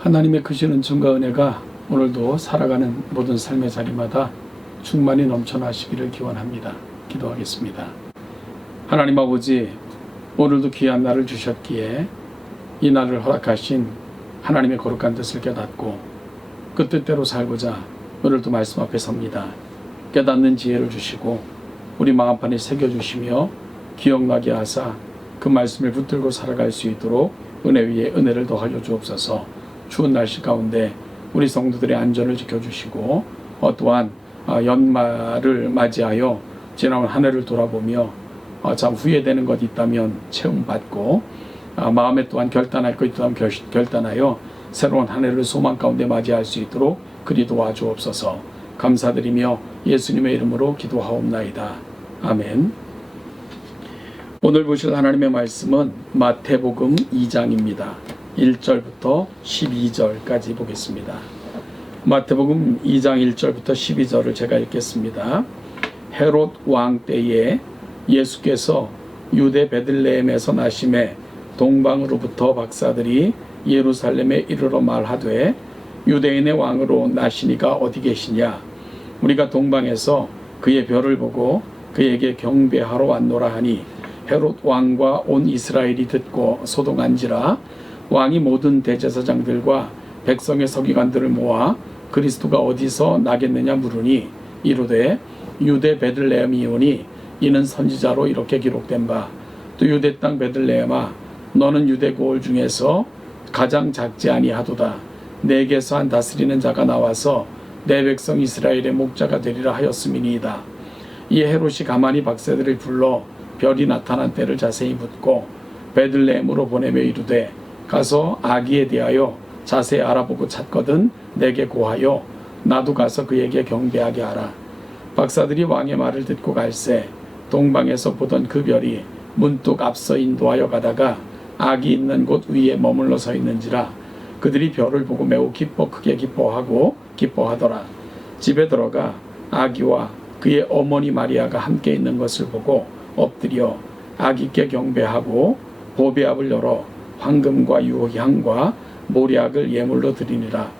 하나님의 크신 은총과 은혜가 오늘도 살아가는 모든 삶의 자리마다 충만히 넘쳐나시기를 기원합니다. 기도하겠습니다. 하나님 아버지, 오늘도 귀한 날을 주셨기에 이 날을 허락하신 하나님의 거룩한 뜻을 깨닫고 그 뜻대로 살고자 오늘도 말씀 앞에 섭니다. 깨닫는 지혜를 주시고 우리 마음판에 새겨주시며 기억나게 하사 그 말씀을 붙들고 살아갈 수 있도록 은혜 위에 은혜를 더하여 주옵소서. 추운 날씨 가운데 우리 성도들의 안전을 지켜주시고 또한 연말을 맞이하여 지나온 한 해를 돌아보며 참 후회되는 것 있다면 체험받고 마음에 또한 결단할 것 있다면 결단하여 새로운 한 해를 소망 가운데 맞이할 수 있도록 그리 도와주옵소서. 감사드리며 예수님의 이름으로 기도하옵나이다. 아멘. 오늘 보실 하나님의 말씀은 마태복음 2장입니다. 1절부터 12절까지 보겠습니다. 마태복음 2장 1절부터 12절을 제가 읽겠습니다. 헤롯 왕 때에 예수께서 유대 베들레헴에서 나심에 동방으로부터 박사들이 예루살렘에 이르러 말하되 유대인의 왕으로 나시니가 어디 계시냐? 우리가 동방에서 그의 별을 보고 그에게 경배하러 왔노라 하니 헤롯 왕과 온 이스라엘이 듣고 소동한지라. 왕이 모든 대제사장들과 백성의 서기관들을 모아 그리스도가 어디서 나겠느냐 물으니 이르되 유대 베들레헴이오니 이는 선지자로 이렇게 기록된 바 또 유대 땅 베들레헴아 너는 유대 고을 중에서 가장 작지 아니하도다. 내게서 한 다스리는 자가 나와서 내 백성 이스라엘의 목자가 되리라 하였음이니이다. 이에 헤롯이 가만히 박사들을 불러 별이 나타난 때를 자세히 묻고 베들레헴으로 보내며 이르되 가서 아기에 대하여 자세히 알아보고 찾거든 내게 고하여 나도 가서 그에게 경배하게 하라. 박사들이 왕의 말을 듣고 갈새 동방에서 보던 그 별이 문득 앞서 인도하여 가다가 아기 있는 곳 위에 머물러 서 있는지라. 그들이 별을 보고 매우 크게 기뻐하더라. 집에 들어가 아기와 그의 어머니 마리아가 함께 있는 것을 보고 엎드려 아기께 경배하고 보배압을 열어 황금과 유향과 모략을 예물로 드리니라.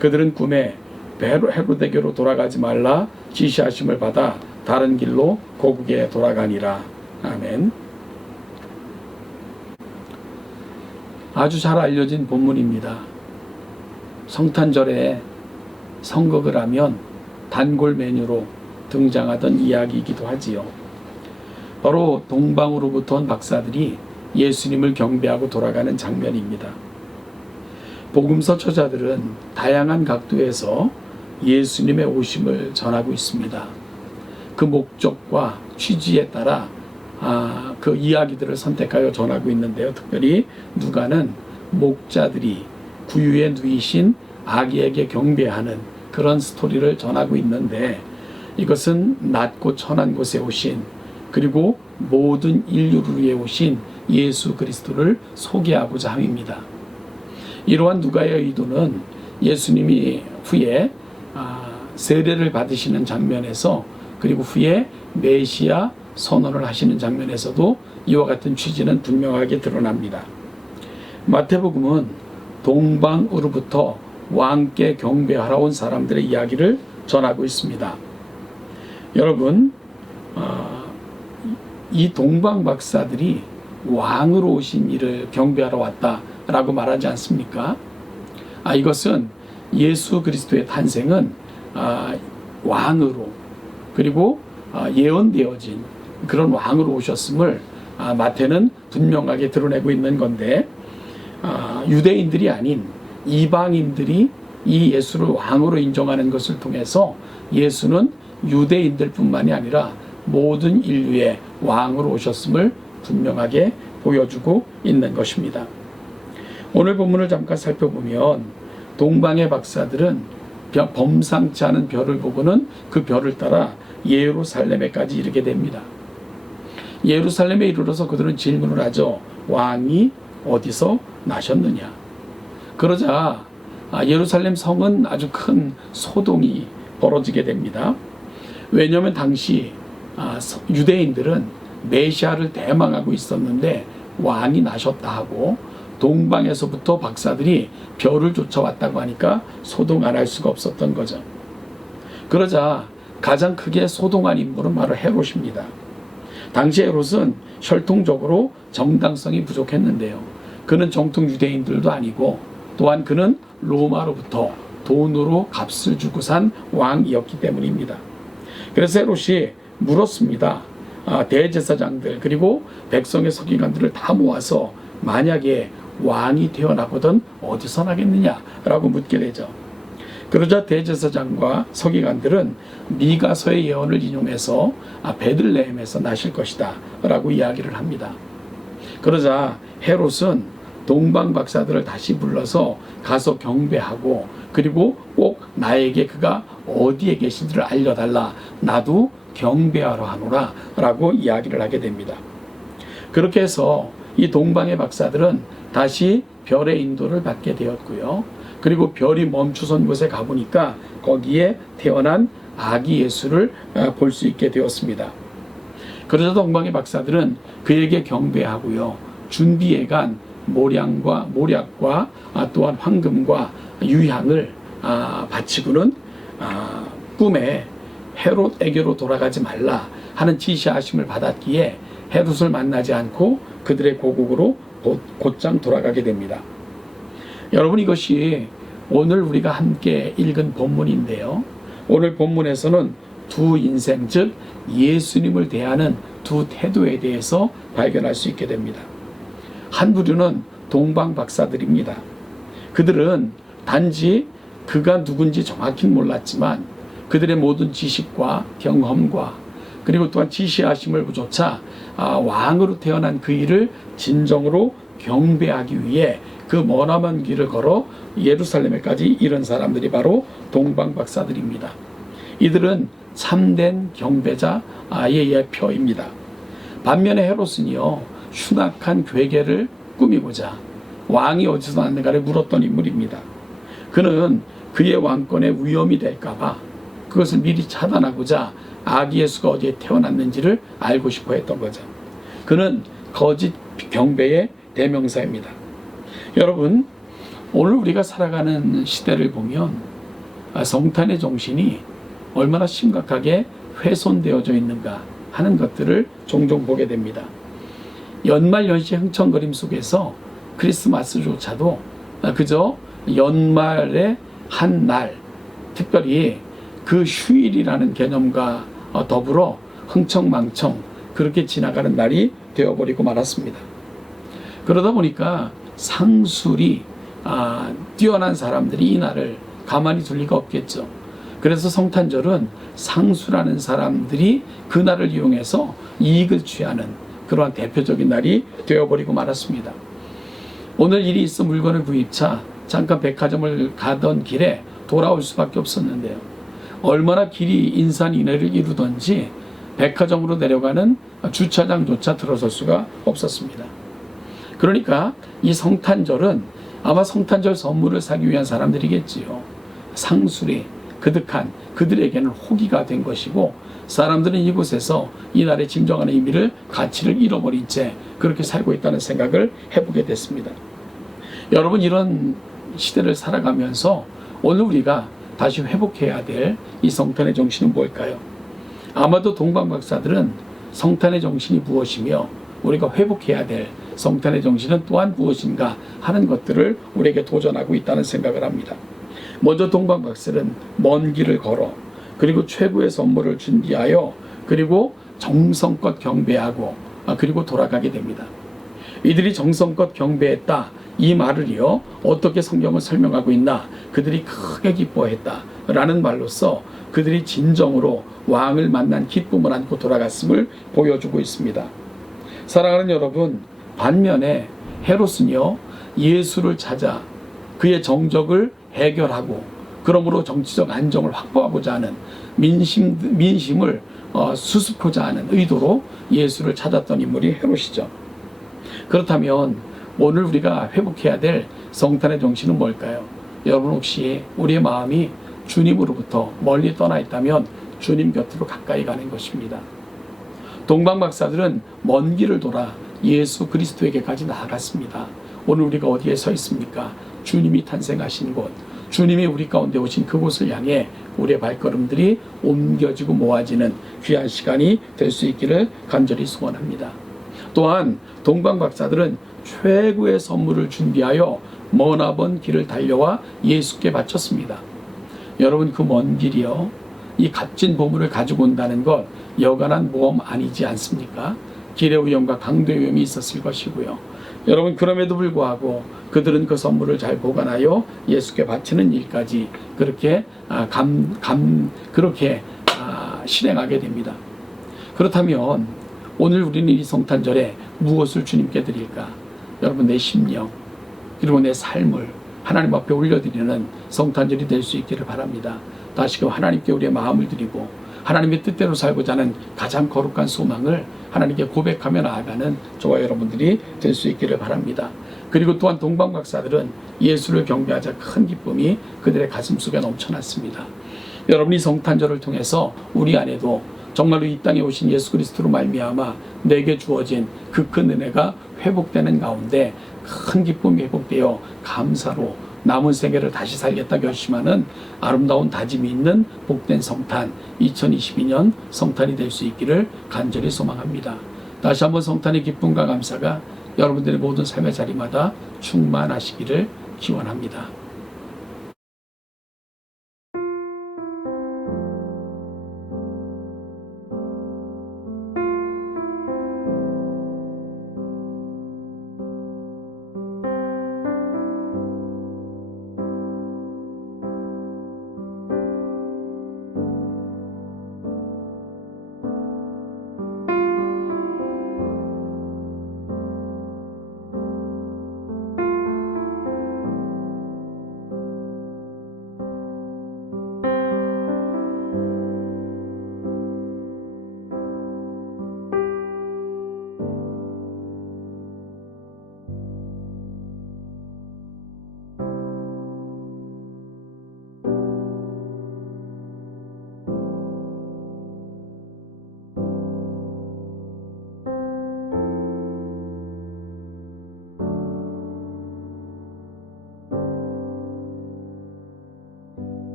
그들은 꿈에 헤로데게로 돌아가지 말라 지시하심을 받아 다른 길로 고국에 돌아가니라. 아멘. 아주 잘 알려진 본문입니다. 성탄절에 성극을 하면 단골 메뉴로 등장하던 이야기이기도 하지요. 바로 동방으로부터 온 박사들이 예수님을 경배하고 돌아가는 장면입니다. 복음서 저자들은 다양한 각도에서 예수님의 오심을 전하고 있습니다. 그 목적과 취지에 따라 그 이야기들을 선택하여 전하고 있는데요. 특별히 누가는 목자들이 구유에 누이신 아기에게 경배하는 그런 스토리를 전하고 있는데 이것은 낮고 천한 곳에 오신 그리고 모든 인류를 위해 오신 예수 그리스도를 소개하고자 함입니다. 이러한 누가의 의도는 예수님이 후에 세례를 받으시는 장면에서 그리고 후에 메시아 선언을 하시는 장면에서도 이와 같은 취지는 분명하게 드러납니다. 마태복음은 동방으로부터 왕께 경배하러 온 사람들의 이야기를 전하고 있습니다. 여러분, 이 동방 박사들이 왕으로 오신 이를 경배하러 왔다라고 말하지 않습니까? 이것은 예수 그리스도의 탄생은 왕으로 그리고 예언되어진 그런 왕으로 오셨음을 마태는 분명하게 드러내고 있는 건데 유대인들이 아닌 이방인들이 이 예수를 왕으로 인정하는 것을 통해서 예수는 유대인들 뿐만이 아니라 모든 인류의 왕으로 오셨음을 분명하게 보여주고 있는 것입니다. 오늘 본문을 잠깐 살펴보면 동방의 박사들은 범상치 않은 별을 보고는 그 별을 따라 예루살렘에까지 이르게 됩니다. 예루살렘에 이르러서 그들은 질문을 하죠. 왕이 어디서 나셨느냐? 그러자 예루살렘 성은 아주 큰 소동이 벌어지게 됩니다. 왜냐하면 당시 유대인들은 메시아를 대망하고 있었는데 왕이 나셨다 하고 동방에서부터 박사들이 별을 쫓아왔다고 하니까 소동 안 할 수가 없었던 거죠. 그러자 가장 크게 소동한 인물은 바로 헤롯입니다. 당시 헤롯은 혈통적으로 정당성이 부족했는데요. 그는 정통 유대인들도 아니고 또한 그는 로마로부터 돈으로 값을 주고 산 왕이었기 때문입니다. 그래서 헤롯이 물었습니다. 대제사장들 그리고 백성의 서기관들을 다 모아서 만약에 왕이 태어나거든 어디서 나겠느냐라고 묻게 되죠. 그러자 대제사장과 서기관들은 미가서의 예언을 인용해서 베들레헴에서 나실 것이다 라고 이야기를 합니다. 그러자 헤롯은 동방 박사들을 다시 불러서 가서 경배하고 그리고 꼭 나에게 그가 어디에 계신지를 알려달라, 나도 경배하러 하노라 라고 이야기를 하게 됩니다. 그렇게 해서 이 동방의 박사들은 다시 별의 인도를 받게 되었고요. 그리고 별이 멈추선 곳에 가보니까 거기에 태어난 아기 예수를 볼 수 있게 되었습니다. 그러자 동방의 박사들은 그에게 경배하고요. 준비해간 모략과 또한 황금과 유향을 바치고는 꿈에 헤롯에게로 돌아가지 말라 하는 지시하심을 받았기에 헤롯을 만나지 않고 그들의 고국으로 곧장 돌아가게 됩니다. 여러분, 이것이 오늘 우리가 함께 읽은 본문인데요. 오늘 본문에서는 두 인생, 즉 예수님을 대하는 두 태도에 대해서 발견할 수 있게 됩니다. 한 부류는 동방 박사들입니다. 그들은 단지 그가 누군지 정확히 몰랐지만 그들의 모든 지식과 경험과 그리고 또한 지시하심을 조차 왕으로 태어난 그 일을 진정으로 경배하기 위해 그 머나먼 길을 걸어 예루살렘에까지 이른 사람들이 바로 동방 박사들입니다. 이들은 참된 경배자의 예표입니다. 반면에 헤롯은요, 흉악한 괴계를 꾸미고자 왕이 어디서 났는가를 물었던 인물입니다. 그는 그의 왕권에 위험이 될까봐 그것을 미리 차단하고자 아기 예수가 어디에 태어났는지를 알고 싶어 했던 거죠. 그는 거짓 경배의 대명사입니다. 여러분, 오늘 우리가 살아가는 시대를 보면 성탄의 정신이 얼마나 심각하게 훼손되어져 있는가 하는 것들을 종종 보게 됩니다. 연말연시 흥청거림 속에서 크리스마스조차도 그저 연말의 한 날, 특별히 그 휴일이라는 개념과 더불어 흥청망청 그렇게 지나가는 날이 되어버리고 말았습니다. 그러다 보니까 상술이 뛰어난 사람들이 이 날을 가만히 둘 리가 없겠죠. 그래서 성탄절은 상술하는 사람들이 그 날을 이용해서 이익을 취하는 그러한 대표적인 날이 되어버리고 말았습니다. 오늘 일이 있어 물건을 구입차 잠깐 백화점을 가던 길에 돌아올 수밖에 없었는데요. 얼마나 길이 인산인해를 이루던지 백화점으로 내려가는 주차장조차 들어설 수가 없었습니다. 그러니까 이 성탄절은 아마 성탄절 선물을 사기 위한 사람들이겠지요. 상술이 그득한 그들에게는 호기가 된 것이고 사람들은 이곳에서 이 날의 진정한 의미를 가치를 잃어버린 채 그렇게 살고 있다는 생각을 해보게 됐습니다. 여러분, 이런 시대를 살아가면서 오늘 우리가 다시 회복해야 될 이 성탄의 정신은 뭘까요? 아마도 동방 박사들은 성탄의 정신이 무엇이며 우리가 회복해야 될 성탄의 정신은 또한 무엇인가 하는 것들을 우리에게 도전하고 있다는 생각을 합니다. 먼저 동방 박사들은 먼 길을 걸어 그리고 최고의 선물을 준비하여 그리고 정성껏 경배하고 그리고 돌아가게 됩니다. 이들이 정성껏 경배했다, 이 말을요 어떻게 성경을 설명하고 있나? 그들이 크게 기뻐했다 라는 말로써 그들이 진정으로 왕을 만난 기쁨을 안고 돌아갔음을 보여주고 있습니다. 사랑하는 여러분, 반면에 헤롯은요 예수를 찾아 그의 정적을 해결하고 그러므로 정치적 안정을 확보하고자 하는 민심을 수습하고자 하는 의도로 예수를 찾았던 인물이 헤롯이죠. 그렇다면 오늘 우리가 회복해야 될 성탄의 정신은 뭘까요? 여러분, 혹시 우리의 마음이 주님으로부터 멀리 떠나 있다면 주님 곁으로 가까이 가는 것입니다. 동방 박사들은 먼 길을 돌아 예수 그리스도에게까지 나아갔습니다. 오늘 우리가 어디에 서 있습니까? 주님이 탄생하신 곳, 주님이 우리 가운데 오신 그곳을 향해 우리의 발걸음들이 옮겨지고 모아지는 귀한 시간이 될 수 있기를 간절히 소원합니다. 또한 동방박사들은 최고의 선물을 준비하여 머나먼 길을 달려와 예수께 바쳤습니다. 여러분, 그 먼 길이요, 이 값진 보물을 가지고 온다는 것 여간한 모험 아니지 않습니까? 길의 위험과 강도의 위험이 있었을 것이고요. 여러분, 그럼에도 불구하고 그들은 그 선물을 잘 보관하여 예수께 바치는 일까지 그렇게 실행하게 됩니다. 그렇다면 오늘 우리는 이 성탄절에 무엇을 주님께 드릴까? 여러분, 내 심령 그리고 내 삶을 하나님 앞에 올려드리는 성탄절이 될 수 있기를 바랍니다. 다시금 하나님께 우리의 마음을 드리고 하나님의 뜻대로 살고자 하는 가장 거룩한 소망을 하나님께 고백하며 나아가는 저와 여러분들이 될 수 있기를 바랍니다. 그리고 또한 동방박사들은 예수를 경배하자 큰 기쁨이 그들의 가슴 속에 넘쳐났습니다. 여러분이 성탄절을 통해서 우리 안에도 정말로 이 땅에 오신 예수 그리스도로 말미암아 내게 주어진 그 큰 은혜가 회복되는 가운데 큰 기쁨이 회복되어 감사로 남은 생애를 다시 살겠다 결심하는 아름다운 다짐이 있는 복된 성탄 2022년 성탄이 될 수 있기를 간절히 소망합니다. 다시 한번 성탄의 기쁨과 감사가 여러분들의 모든 삶의 자리마다 충만하시기를 기원합니다.